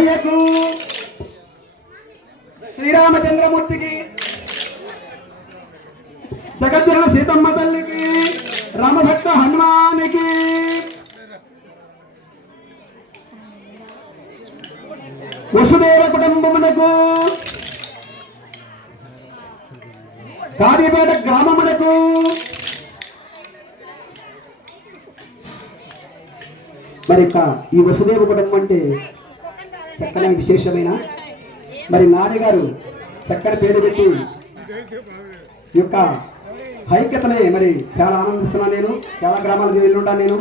అయ్యకు శ్రీరామచంద్రమూర్తికి జగజ్జన సీతమ్మ తల్లికి రామభక్త హనుమానికి. వసుదేవ కుటుంబమునకు కాదిపేట గ్రామమునకు మరి ఈ వసుదేవ కుటుంబం అంటే చక్కని విశేషమైన? మరి నాన్నగారు చక్కని పేరు పెట్టి యొక్క ఐక్యతనే మరి చాలా ఆనందిస్తున్నాను నేను. చాలా గ్రామాలకు వెళ్ళుంటాను నేను.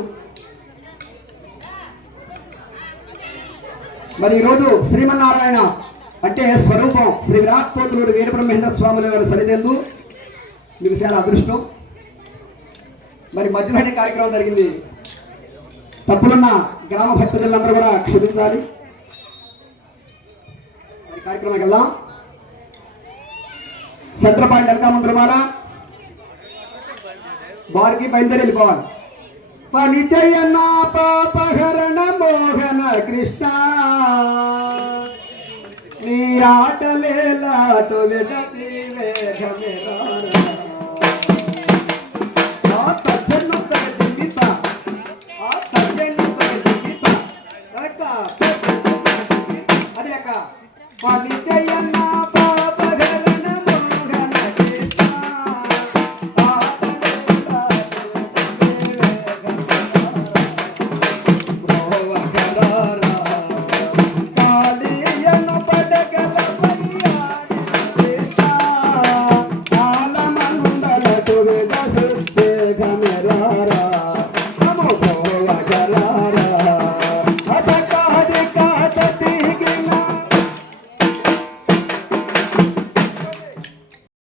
మరి ఈరోజు శ్రీమన్నారాయణ అంటే స్వరూపం శ్రీ విరాట్ కోటులుడు వీరబ్రహ్మేంద్ర స్వాముల గారు సరిదేందు మీకు చాలా అదృష్టం. మరి మధ్యలోనే కార్యక్రమం జరిగింది. తప్పులున్న గ్రామ భక్తులందరూ కూడా క్షమించాలి. మరి కార్యక్రమానికి వెళ్దాం. సెంటర్ పాయింట్ వెనక తిరుమల. వారికి బయలుదేరి వెళ్ళిపోవాలి. పనిచయన పాపహరణ మోహన కృష్ణ. నీ ఆటలేలాటు విడతి వేగమే ఆ പതിചയം